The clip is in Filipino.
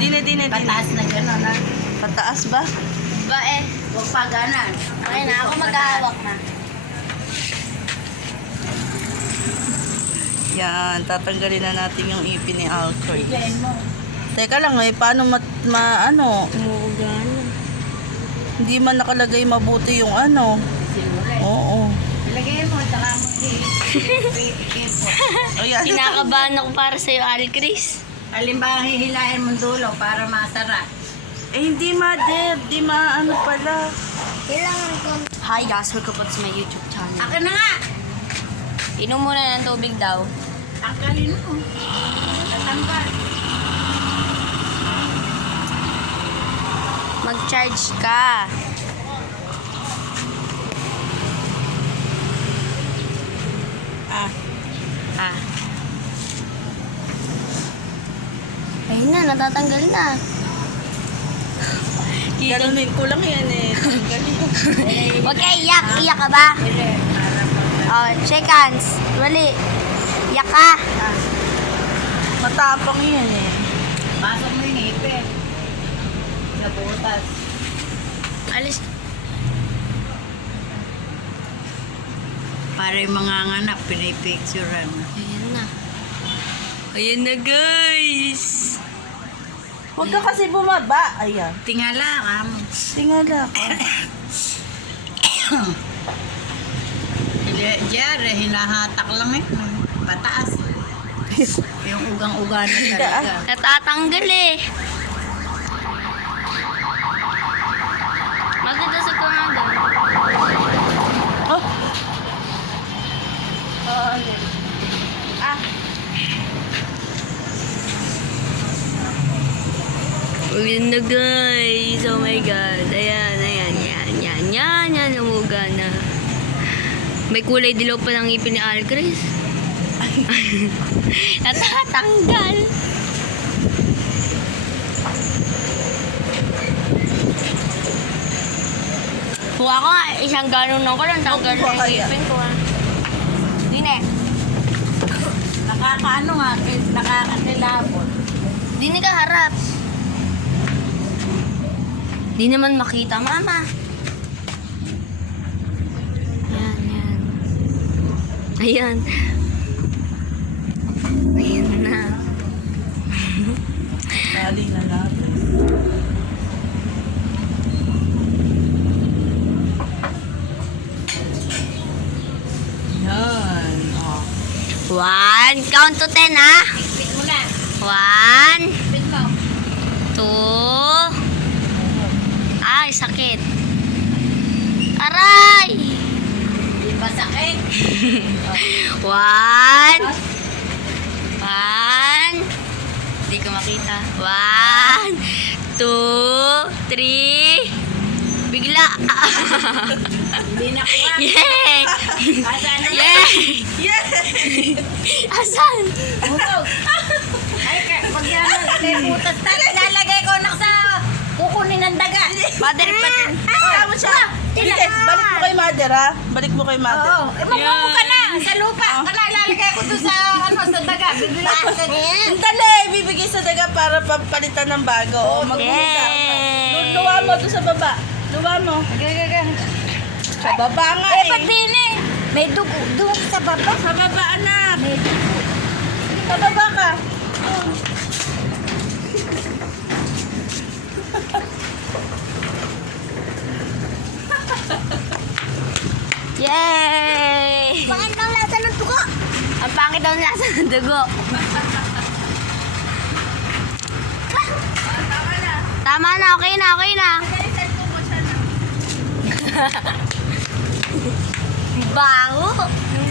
Dine. Pataas na gano'n, ha? Pataas ba? Ba eh. Huwag pa ganan. Okay na, ako maghahawak na. Yan, tatanggalin na natin yung ipin ni Alcrate. Bigyan mo. Teka lang paano ano, Umuugana. hindi man nakalagay mabuti yung ano. Simula. Oo. Ilagay mo, saka mo Ayan. Kinakabahan ako para sa'yo, Alcris. Halimbawa, hihilahin mo dulo para masarap. Hindi Mother, di maano pala. Kailangan ko. Hi guys, welcome back to my YouTube channel. Akin na nga! Inom muna ng tubig daw. Tanggalin mo. Natanggal. Mag-charge ka. Ah, Ayun na, natatanggal na. ganunin ko lang yan Tanggalin. Huwag kayo iyak. Iyak ka ba? Pwede. Oh, shake hands. Wali. Iyak ka. Matapang yan Pasok mo yung ipin. Sa butas. Alis. Para yung mga anak, pinipicturean. Ayan na. Ayan na guys. Huwag ka kasi bumaba. Ayan. Tingala, amo. Tingala ka. Diyan, hinahatak lang pataas. Yung ugang-uga na talaga. Natatanggal eh. Magdadasag ko nga doon. Oh. Okay. Ayan na guys. Oh my God. Ayan. Umuga na. May kulay dilaw pa ng ipin ni Alcris. Natatanggal. Kuha ko nga. Isang ganun lang ko lang. Tanggal na yung ipin ko. Dine. Nakakaano nga, nakakakilabot. Dine ka harap. Di naman makita, mama. Ayan. Ayan na. Tali na natin. Yan. Oh. 1, count to 10 ha. Ipin mo na. 1, Ipin mo. 2. Ay, sakit. Aray! Di ba sakit? 1. 1. Hindi ko makita. 1, 2, 3. Bigla. Hindi na kuha. Yay! Asan na? Yay! Yay! Asan? Butog. Ay, pag yan butas na, lalagay ko na sa kukunin ng daga. Mother, Tama siya. Sige, balik mo kay Mother ha. Balik mo kay Mother. Oo. Mamumu ka na sa lupa. Lalagay ko doon sa, sa daga. Bibili ko sa Dali, bibigay sa daga para papalitan ng bago. O, magbuka. Yay! Luwa mo doon sa baba. Luwa mo. Sa baba nga Ba't din eh? May dugo. Dugo sa baba. Sa baba, anak. May dugo. Sa baba ka. Yay! Pangit daw lasa ng dugo. Ang pangit daw nasa ng dugo. Tama na, okay na, okay na. Bango. Nung